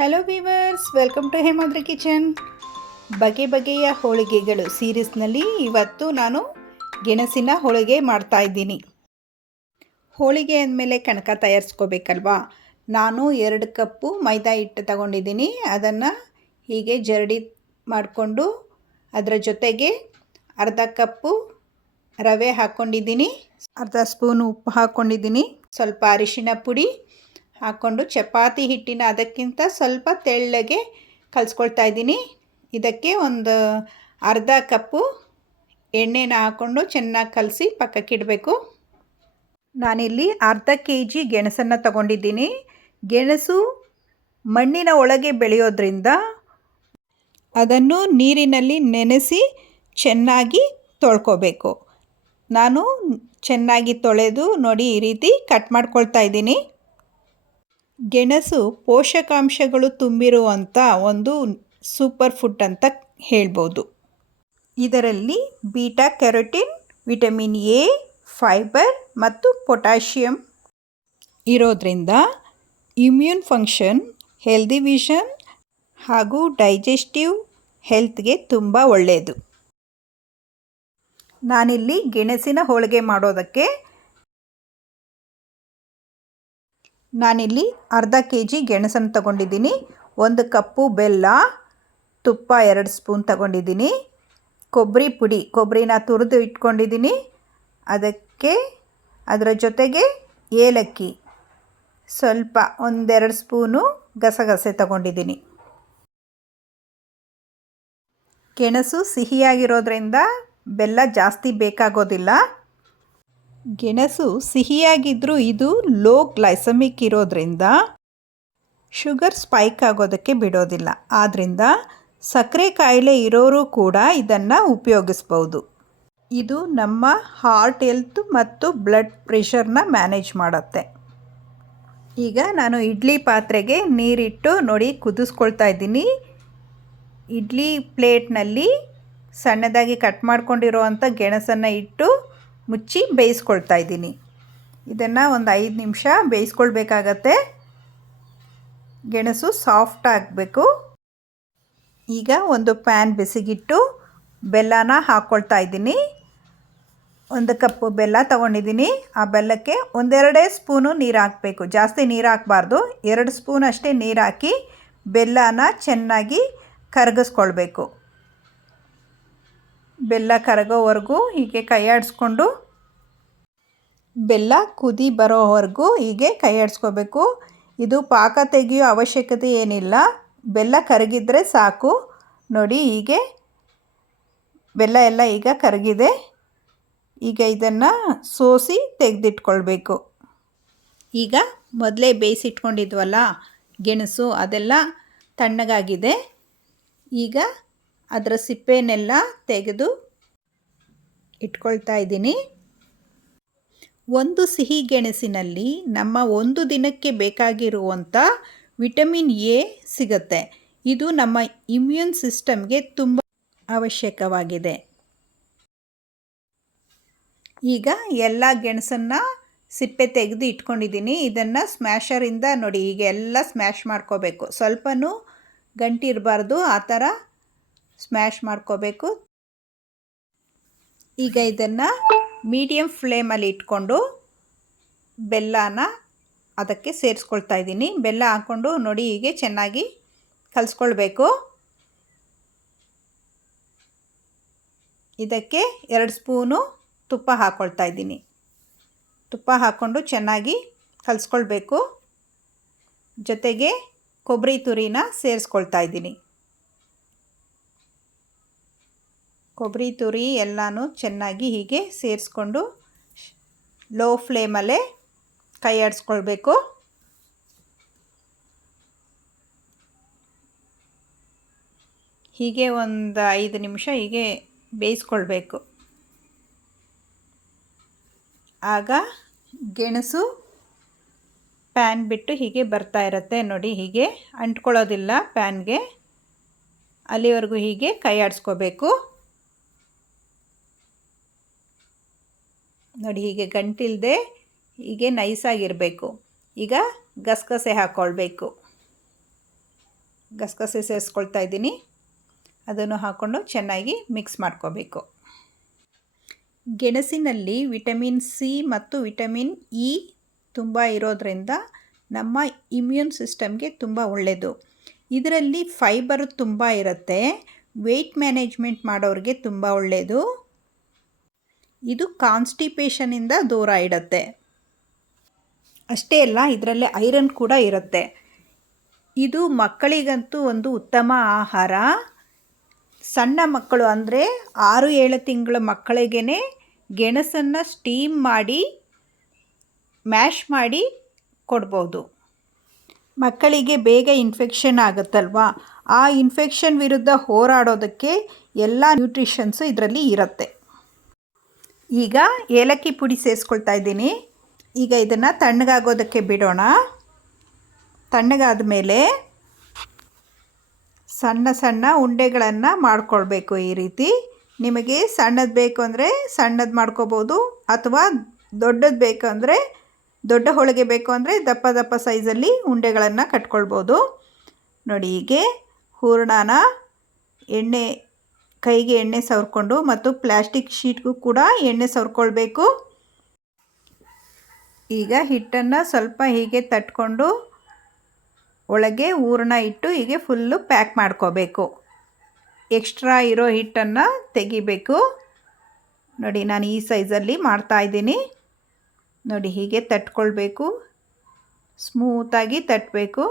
Hello viewers, welcome to Hemadri kitchen. ಬಗೆ ಬಗೆಯ ಹೋಳಿಗೆಗಳು ಸೀರೀಸ್ನಲ್ಲಿ ಇವತ್ತು ನಾನು ಗೆಣಸಿನ ಹೋಳಿಗೆ ಮಾಡ್ತಾಯಿದ್ದೀನಿ. ಹೋಳಿಗೆ ಅಂದಮೇಲೆ ಕಣಕ ತಯಾರಿಸ್ಕೋಬೇಕಲ್ವಾ. ನಾನು 2 ಕಪ್ಪು ಮೈದಾ ಹಿಟ್ಟು ತಗೊಂಡಿದ್ದೀನಿ. ಅದನ್ನು ಹೀಗೆ ಜರಡಿ ಮಾಡಿಕೊಂಡು ಅದರ ಜೊತೆಗೆ ಅರ್ಧ ಕಪ್ಪು ರವೆ ಹಾಕ್ಕೊಂಡಿದ್ದೀನಿ, ಅರ್ಧ ಸ್ಪೂನ್ ಉಪ್ಪು ಹಾಕ್ಕೊಂಡಿದ್ದೀನಿ, ಸ್ವಲ್ಪ ಅರಿಶಿನ ಪುಡಿ ಹಾಕ್ಕೊಂಡು ಚಪಾತಿ ಹಿಟ್ಟಿನ ಅದಕ್ಕಿಂತ ಸ್ವಲ್ಪ ತೆಳ್ಳಗೆ ಕಲಿಸ್ಕೊಳ್ತಾ ಇದ್ದೀನಿ. ಇದಕ್ಕೆ ಒಂದು ಅರ್ಧ ಕಪ್ಪು ಎಣ್ಣೆನ ಹಾಕ್ಕೊಂಡು ಚೆನ್ನಾಗಿ ಕಲಸಿ ಪಕ್ಕಕ್ಕಿಡಬೇಕು. ನಾನಿಲ್ಲಿ ಅರ್ಧ kg ಗೆಣಸನ್ನು ತಗೊಂಡಿದ್ದೀನಿ. ಗೆಣಸು ಮಣ್ಣಿನ ಒಳಗೆ ಬೆಳೆಯೋದ್ರಿಂದ ಅದನ್ನು ನೀರಿನಲ್ಲಿ ನೆನೆಸಿ ಚೆನ್ನಾಗಿ ತೊಳ್ಕೊಬೇಕು. ನಾನು ಚೆನ್ನಾಗಿ ತೊಳೆದು ನೋಡಿ ಈ ರೀತಿ ಕಟ್ ಮಾಡ್ಕೊಳ್ತಾ ಇದ್ದೀನಿ. ಗೆಣಸು ಪೋಷಕಾಂಶಗಳು ತುಂಬಿರುವಂಥ ಒಂದು ಸೂಪರ್ ಫುಡ್ ಅಂತ ಹೇಳ್ಬೋದು. ಇದರಲ್ಲಿ beta carotene, vitamin A, fibre ಮತ್ತು ಪೊಟ್ಯಾಷಿಯಂ ಇರೋದ್ರಿಂದ ಇಮ್ಯೂನ್ ಫಂಕ್ಷನ್, ಹೆಲ್ದಿ ವಿಷನ್ ಹಾಗೂ ಡೈಜೆಸ್ಟಿವ್ ಹೆಲ್ತ್ಗೆ ತುಂಬ ಒಳ್ಳೆಯದು. ನಾನಿಲ್ಲಿ ಗೆಣಸಿನ ಹೋಳಿಗೆ ಮಾಡೋದಕ್ಕೆ ಅರ್ಧ kg ಗೆಣಸನ್ನು ತಗೊಂಡಿದ್ದೀನಿ. 1 ಕಪ್ಪು ಬೆಲ್ಲ, ತುಪ್ಪ 2 ಸ್ಪೂನ್ ತಗೊಂಡಿದ್ದೀನಿ, ಕೊಬ್ಬರಿ ಪುಡಿ, ಕೊಬ್ಬರಿನ ತುರಿದು ಇಟ್ಕೊಂಡಿದ್ದೀನಿ. ಅದರ ಜೊತೆಗೆ ಏಲಕ್ಕಿ, ಸ್ವಲ್ಪ 1-2 ಸ್ಪೂನು ಗಸಗಸೆ ತಗೊಂಡಿದ್ದೀನಿ. ಗೆಣಸು ಸಿಹಿಯಾಗಿರೋದ್ರಿಂದ ಬೆಲ್ಲ ಜಾಸ್ತಿ ಬೇಕಾಗೋದಿಲ್ಲ. ಗೆಣಸು ಸಿಹಿಯಾಗಿದ್ದರೂ ಇದು ಲೋ ಗ್ಲೈಸಮಿಕ್ ಇರೋದ್ರಿಂದ ಶುಗರ್ ಸ್ಪೈಕ್ ಆಗೋದಕ್ಕೆ ಬಿಡೋದಿಲ್ಲ. ಆದ್ದರಿಂದ ಸಕ್ಕರೆ ಕಾಯಿಲೆ ಇರೋರು ಕೂಡ ಇದನ್ನು ಉಪಯೋಗಿಸ್ಬೋದು. ಇದು ನಮ್ಮ ಹಾರ್ಟ್ ಹೆಲ್ತ್ ಮತ್ತು ಬ್ಲಡ್ ಪ್ರೆಷರ್ನ ಮ್ಯಾನೇಜ್ ಮಾಡುತ್ತೆ. ಈಗ ನಾನು ಇಡ್ಲಿ ಪಾತ್ರೆಗೆ ನೀರಿಟ್ಟು ನೋಡಿ ಕುದಿಸ್ಕೊಳ್ತಾ ಇದ್ದೀನಿ. ಇಡ್ಲಿ ಪ್ಲೇಟ್ನಲ್ಲಿ ಸಣ್ಣದಾಗಿ ಕಟ್ ಮಾಡ್ಕೊಂಡಿರೋವಂಥ ಗೆಣಸನ್ನು ಇಟ್ಟು ಮುಚ್ಚಿ ಬೇಯಿಸ್ಕೊಳ್ತಾ ಇದ್ದೀನಿ. ಇದನ್ನು ಒಂದು 5 ನಿಮಿಷ ಬೇಯಿಸ್ಕೊಳ್ಬೇಕಾಗತ್ತೆ. ಗೆಣಸು ಸಾಫ್ಟ್ ಆಗಬೇಕು. ಈಗ ಒಂದು ಪ್ಯಾನ್ ಬಿಸಿಗಿಟ್ಟು ಬೆಲ್ಲನ ಹಾಕ್ಕೊಳ್ತಾ ಇದ್ದೀನಿ. 1 ಕಪ್ಪು ಬೆಲ್ಲ ತಗೊಂಡಿದ್ದೀನಿ. ಆ ಬೆಲ್ಲಕ್ಕೆ 1-2 ಸ್ಪೂನು ನೀರು ಹಾಕಬೇಕು, ಜಾಸ್ತಿ ನೀರು ಹಾಕಬಾರ್ದು. 2 ಸ್ಪೂನ್ ಅಷ್ಟೇ ನೀರು ಹಾಕಿ ಬೆಲ್ಲನ ಚೆನ್ನಾಗಿ ಕರಗಿಸ್ಕೊಳ್ಬೇಕು. ಬೆಲ್ಲ ಕರಗೋವರೆಗೂ ಹೀಗೆ ಕೈ ಆಡಿಸ್ಕೊಂಡು ಬೆಲ್ಲ ಕುದಿ ಬರೋವರೆಗೂ ಹೀಗೆ ಕೈ ಆಡಿಸ್ಕೋಬೇಕು. ಇದು ಪಾಕ ತೆಗೆಯೋ ಅವಶ್ಯಕತೆ ಏನಿಲ್ಲ, ಬೆಲ್ಲ ಕರಗಿದ್ರೆ ಸಾಕು. ನೋಡಿ ಹೀಗೆ ಬೆಲ್ಲ ಎಲ್ಲ ಈಗ ಕರಗಿದೆ. ಈಗ ಇದನ್ನು ಸೋಸಿ ತೆಗೆದಿಟ್ಕೊಳ್ಬೇಕು. ಈಗ ಮೊದಲೇ ಬೇಯಿಸಿಟ್ಕೊಂಡಿದ್ವಲ್ಲ ಗೆಣಸು, ಅದೆಲ್ಲ ತಣ್ಣಗಾಗಿದೆ. ಈಗ ಅದರ ಸಿಪ್ಪೆನೆಲ್ಲ ತೆಗೆದು ಇಟ್ಕೊಳ್ತಾ ಇದ್ದೀನಿ. ಒಂದು ಸಿಹಿ ಗೆಣಸಿನಲ್ಲಿ ನಮ್ಮ ಒಂದು ದಿನಕ್ಕೆ ಬೇಕಾಗಿರುವಂಥ ವಿಟಮಿನ್ ಎ ಸಿಗುತ್ತೆ. ಇದು ನಮ್ಮ ಇಮ್ಯೂನ್ ಸಿಸ್ಟಮ್ಗೆ ತುಂಬ ಅವಶ್ಯಕವಾಗಿದೆ. ಈಗ ಎಲ್ಲ ಗೆಣಸನ್ನು ಸಿಪ್ಪೆ ತೆಗೆದು ಇಟ್ಕೊಂಡಿದ್ದೀನಿ. ಇದನ್ನು ಸ್ಮ್ಯಾಶರಿಂದ ನೋಡಿ ಹೀಗೆ ಎಲ್ಲ ಸ್ಮ್ಯಾಶ್ ಮಾಡ್ಕೋಬೇಕು. ಸ್ವಲ್ಪನೂ ಗಂಟಿರಬಾರ್ದು, ಆ ಥರ ಸ್ಮ್ಯಾಶ್ ಮಾಡ್ಕೋಬೇಕು. ಈಗ ಇದನ್ನು ಮೀಡಿಯಮ್ ಫ್ಲೇಮಲ್ಲಿ ಇಟ್ಕೊಂಡು ಬೆಲ್ಲನ ಅದಕ್ಕೆ ಸೇರಿಸ್ಕೊಳ್ತಾ ಇದ್ದೀನಿ. ಬೆಲ್ಲ ಹಾಕ್ಕೊಂಡು ನೋಡಿ ಹೀಗೆ ಚೆನ್ನಾಗಿ ಕಲಿಸ್ಕೊಳ್ಬೇಕು. ಇದಕ್ಕೆ 2 ಸ್ಪೂನು ತುಪ್ಪ ಹಾಕ್ಕೊಳ್ತಾ ಇದ್ದೀನಿ. ತುಪ್ಪ ಹಾಕ್ಕೊಂಡು ಚೆನ್ನಾಗಿ ಕಲಿಸ್ಕೊಳ್ಬೇಕು. ಜೊತೆಗೆ ಕೊಬ್ಬರಿ ತುರಿನ ಸೇರಿಸ್ಕೊಳ್ತಾ ಇದ್ದೀನಿ. ಕೊಬ್ಬರಿ ತುರಿ ಎಲ್ಲನೂ ಚೆನ್ನಾಗಿ ಹೀಗೆ ಸೇರಿಸ್ಕೊಂಡು ಲೋ ಫ್ಲೇಮಲ್ಲೇ ಕೈ ಆಡಿಸ್ಕೊಳ್ಬೇಕು. ಹೀಗೆ ಒಂದು 5 ನಿಮಿಷ ಹೀಗೆ ಬೇಯಿಸ್ಕೊಳ್ಬೇಕು. ಆಗ ಗೆಣಸು ಪ್ಯಾನ್ ಬಿಟ್ಟು ಹೀಗೆ ಬರ್ತಾ ಇರುತ್ತೆ ನೋಡಿ, ಹೀಗೆ ಅಂಟ್ಕೊಳ್ಳೋದಿಲ್ಲ ಪ್ಯಾನ್ಗೆ. ಅಲ್ಲಿವರೆಗೂ ಹೀಗೆ ಕೈ ಆಡಿಸ್ಕೋಬೇಕು. ನೋಡಿ ಹೀಗೆ ಗಂಟಿಲ್ಲದೆ ಹೀಗೆ ನೈಸಾಗಿರಬೇಕು. ಈಗ ಗಸಗಸೆ ಹಾಕ್ಕೊಳ್ಬೇಕು. ಗಸಗಸೆ ಸೇರಿಸ್ಕೊಳ್ತಾ ಇದ್ದೀನಿ. ಅದನ್ನು ಹಾಕ್ಕೊಂಡು ಚೆನ್ನಾಗಿ ಮಿಕ್ಸ್ ಮಾಡ್ಕೋಬೇಕು. ಗೆಣಸಿನಲ್ಲಿ ವಿಟಮಿನ್ ಸಿ ಮತ್ತು ವಿಟಮಿನ್ ಇ ತುಂಬ ಇರೋದರಿಂದ ನಮ್ಮ ಇಮ್ಯೂನ್ ಸಿಸ್ಟಮ್ಗೆ ತುಂಬ ಒಳ್ಳೆಯದು. ಇದರಲ್ಲಿ ಫೈಬರ್ ತುಂಬ ಇರುತ್ತೆ. ವೆಯ್ಟ್ ಮ್ಯಾನೇಜ್ಮೆಂಟ್ ಮಾಡೋರಿಗೆ ತುಂಬ ಒಳ್ಳೆಯದು. ಇದು ಕಾನ್ಸ್ಟಿಪೇಷನಿಂದ ದೂರ ಇಡುತ್ತೆ. ಅಷ್ಟೇ ಅಲ್ಲ, ಇದರಲ್ಲಿ ಐರನ್ ಕೂಡ ಇರುತ್ತೆ. ಇದು ಮಕ್ಕಳಿಗಂತೂ ಒಂದು ಉತ್ತಮ ಆಹಾರ. ಸಣ್ಣ ಮಕ್ಕಳು ಅಂದರೆ 6-7 ತಿಂಗಳ ಮಕ್ಕಳಿಗೇ ಗೆಣಸನ್ನು ಸ್ಟೀಮ್ ಮಾಡಿ ಮ್ಯಾಶ್ ಮಾಡಿ ಕೊಡ್ಬೋದು. ಮಕ್ಕಳಿಗೆ ಬೇಗ ಇನ್ಫೆಕ್ಷನ್ ಆಗುತ್ತಲ್ವ, ಆ ಇನ್ಫೆಕ್ಷನ್ ವಿರುದ್ಧ ಹೋರಾಡೋದಕ್ಕೆ ಎಲ್ಲ ನ್ಯೂಟ್ರಿಷನ್ಸು ಇದರಲ್ಲಿ ಇರುತ್ತೆ. ಈಗ ಏಲಕ್ಕಿ ಪುಡಿ ಸೇರಿಸ್ಕೊಳ್ತಾ ಇದ್ದೀನಿ. ಈಗ ಇದನ್ನು ತಣ್ಣಗಾಗೋದಕ್ಕೆ ಬಿಡೋಣ. ತಣ್ಣಗಾದ ಮೇಲೆ ಸಣ್ಣ ಸಣ್ಣ ಉಂಡೆಗಳನ್ನು ಮಾಡ್ಕೊಳ್ಬೇಕು. ಈ ರೀತಿ ನಿಮಗೆ ಸಣ್ಣದು ಬೇಕು ಅಂದರೆ ಸಣ್ಣದು ಮಾಡ್ಕೋಬೋದು, ಅಥವಾ ದೊಡ್ಡದು ಬೇಕು ಅಂದರೆ ದೊಡ್ಡ ಹೋಳಿಗೆ ಬೇಕು ಅಂದರೆ ದಪ್ಪ ದಪ್ಪ ಸೈಜಲ್ಲಿ ಉಂಡೆಗಳನ್ನು ಕಟ್ಕೊಳ್ಬೋದು. ನೋಡಿ, ಹೀಗೆ ಹೂರಣನ ಕೈಗೆ ಎಣ್ಣೆ ಸವರ್ಕೊಂಡು ಮತ್ತು ಪ್ಲಾಸ್ಟಿಕ್ ಶೀಟ್ಗೂ ಕೂಡ ಎಣ್ಣೆ ಸವರ್ಕೊಳ್ಬೇಕು. ಈಗ ಹಿಟ್ಟನ್ನು ಸ್ವಲ್ಪ ಹೀಗೆ ತಟ್ಕೊಂಡು ಒಳಗೆ ಹೂರಣ ಇಟ್ಟು ಹೀಗೆ ಫುಲ್ಲು ಪ್ಯಾಕ್ ಮಾಡ್ಕೋಬೇಕು. ಎಕ್ಸ್ಟ್ರಾ ಇರೋ ಹಿಟ್ಟನ್ನು ತೆಗಿಬೇಕು. ನೋಡಿ, ನಾನು ಈ ಸೈಜಲ್ಲಿ ಮಾಡ್ತಾಯಿದ್ದೀನಿ. ನೋಡಿ, ಹೀಗೆ ತಟ್ಕೊಳ್ಬೇಕು, ಸ್ಮೂತಾಗಿ ತಟ್ಟಬೇಕು.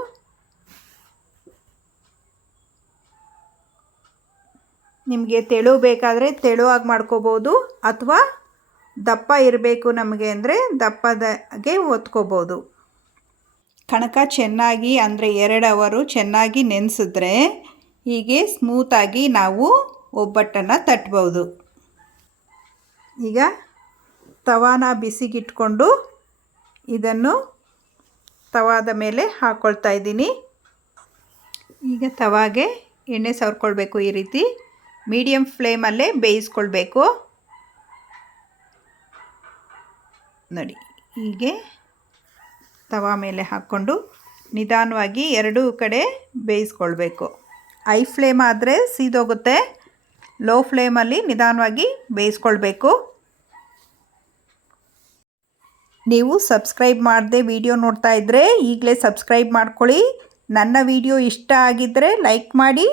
ನಿಮಗೆ ತೆಳು ಬೇಕಾದರೆ ತೆಳುವಾಗಿ ಮಾಡ್ಕೋಬೋದು, ಅಥವಾ ದಪ್ಪ ಇರಬೇಕು ನಮಗೆ ಅಂದರೆ ದಪ್ಪದಾಗೆ ಒತ್ಕೋಬೋದು. ಕಣಕ ಚೆನ್ನಾಗಿ ಅಂದರೆ 2 ಅವರು ಚೆನ್ನಾಗಿ ನೆನೆಸಿದ್ರೆ ಹೀಗೆ ಸ್ಮೂತಾಗಿ ನಾವು ಒಬ್ಬಟ್ಟನ್ನು ತಟ್ಬೋದು. ಈಗ ತವಾನ ಬಿಸಿಗಿಟ್ಕೊಂಡು ಇದನ್ನು ತವಾದ ಮೇಲೆ ಹಾಕ್ಕೊಳ್ತಾ ಇದ್ದೀನಿ. ಈಗ ತವಾಗೆ ಎಣ್ಣೆ ಸವರ್ಕೊಳ್ಬೇಕು. ಈ ರೀತಿ ಮೀಡಿಯಮ್ ಫ್ಲೇಮಲ್ಲೇ ಬೇಯಿಸ್ಕೊಳ್ಬೇಕು. ನೋಡಿ, ಹೀಗೆ ತವಾ ಮೇಲೆ ಹಾಕ್ಕೊಂಡು ನಿಧಾನವಾಗಿ 2 ಕಡೆ ಬೇಯಿಸ್ಕೊಳ್ಬೇಕು. ಹೈ ಫ್ಲೇಮ್ ಆದರೆ ಸೀದೋಗುತ್ತೆ. ಲೋ ಫ್ಲೇಮಲ್ಲಿ ನಿಧಾನವಾಗಿ ಬೇಯಿಸ್ಕೊಳ್ಬೇಕು. ನೀವು ಸಬ್ಸ್ಕ್ರೈಬ್ ಮಾಡದೆ ವಿಡಿಯೋ ನೋಡ್ತಾ ಇದ್ದರೆ ಈಗಲೇ ಸಬ್ಸ್ಕ್ರೈಬ್ ಮಾಡ್ಕೊಳ್ಳಿ. ನನ್ನ ವಿಡಿಯೋ ಇಷ್ಟ ಆಗಿದ್ದರೆ ಲೈಕ್ ಮಾಡಿ,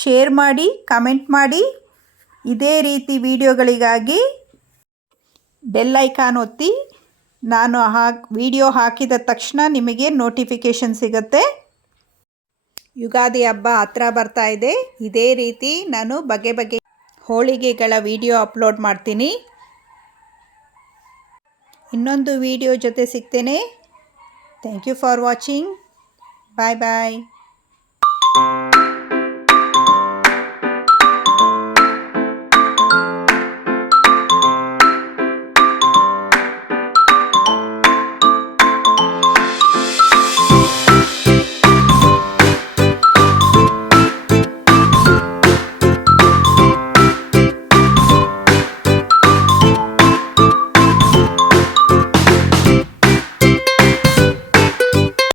ಶೇರ್ ಮಾಡಿ, ಕಮೆಂಟ್ ಮಾಡಿ. ಇದೇ ರೀತಿ ವಿಡಿಯೋಗಳಿಗಾಗಿ ಬೆಲ್ ಐಕಾನ್ ಒತ್ತಿ. ನಾನು ವಿಡಿಯೋ ಹಾಕಿದ ತಕ್ಷಣ ನಿಮಗೆ ನೋಟಿಫಿಕೇಷನ್ ಸಿಗುತ್ತೆ. ಯುಗಾದಿ ಹಬ್ಬ ಹತ್ರ ಬರ್ತಾ ಇದೆ. ಇದೇ ರೀತಿ ನಾನು ಬಗೆ ಬಗೆ ಹೋಳಿಗೆಗಳ ವಿಡಿಯೋ ಅಪ್ಲೋಡ್ ಮಾಡ್ತೀನಿ. ಇನ್ನೊಂದು ವಿಡಿಯೋ ಜೊತೆ ಸಿಗ್ತೇನೆ. Thank you for watching. Bye bye.